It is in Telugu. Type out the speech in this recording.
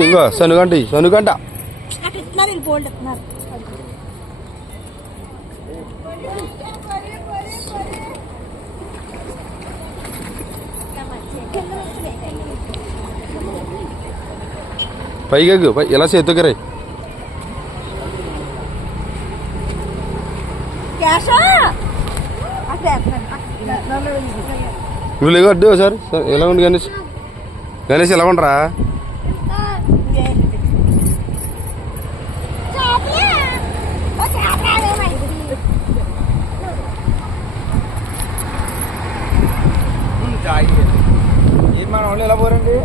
ఇంకో సనుగంట సనుగంట పైకి ఇలా చేతుకరే నువ్వు లేవు అడ్డు సార్ ఎలా ఉంది గణేష్ గణేష్ ఎలా ఉండరా ఏం మన వాళ్ళు ఎలా పోరండి